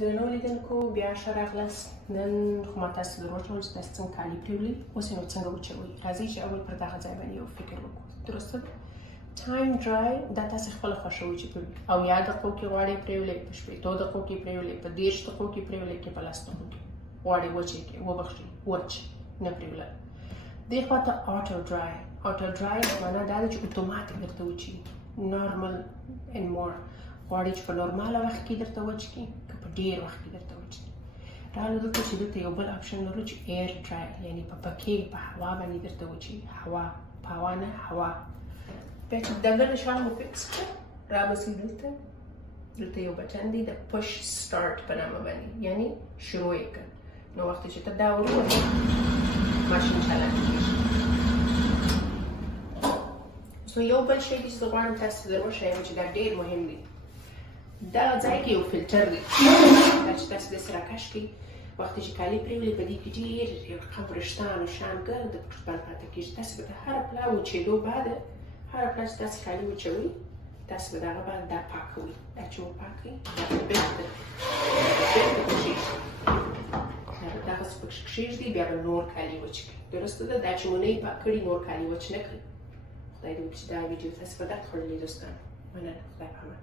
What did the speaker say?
درنو لیدونکو بیا ښه راغلاست. نن خو ما تاسو ته وروښودل چې تاسو څنګه کالي پرېولئ، اوس یې نو څنګه وچوئ. راځئ چې اول پر دغه ځای باندې یو فکر وکړو. درسته ده؟ ټایم ډرای دا تاسې خپله خوښوئ چې په 80 دقیقو کې غواړئ پرېولئ، په 80 دقیقو کې پرېولئ، په 30 دقیقو کې پرېولئ کې په 10 دقیقو کې غواړئ وچ یې کړئ، وبخښئ وچ نه پرېولل. دې خواته آټو ډرای. آټو ډرای معنا دا ده چې اتوماتیک درته وچي، نارمل اینډ مور. غواړئ چې په نورماله وخت کې درته وچ کړي که په ډېر وخت کې درته وچ کړي. راغله دلته چې دلته یو بل آپشن لرو چې ایر ډرای، یعنې په پکې په هوا باندې درته وچي. هوا په هوا نه هوا. بیا چې دغه نشان مو فکس کړه راباسئ دلته یو بټن دی د پش سټارټ په نامه باندې، یعنې شروع یې کړه. نو وخت چې ته دا ورووهې ماشین چالان کېږي. اوس نو یو بل شی دی چې زه غواړم تاسو ته در وښیم چې دا ډېر مهم دی. دغه ځای کې یو فلټر دی دا چې تاسو داسې راکش کړئ. وخت چې کالي پرېولئ په دې کې ډېر یو رقم وریښتان او شیان ګرده پکې پاتې کېږي. تاسو به د هره پله وچېدو بعده هره پله چې تاسو کالي وچوئ تاسو به د هغه بعد دا پاکوئ. دا چې وپاکئ دا به بېرته کښېږدئ، دغسې پکې کښېږدئ، بیا به نور کالي وچ کړئ. درسته ده؟ دا چې ونه یې پاک کړي نور کالي وچ نه کړئ. خدای دې وکړي چې دا ویډیو تاسو په درد خوړلي دوستانو. مننه. خدای پامان.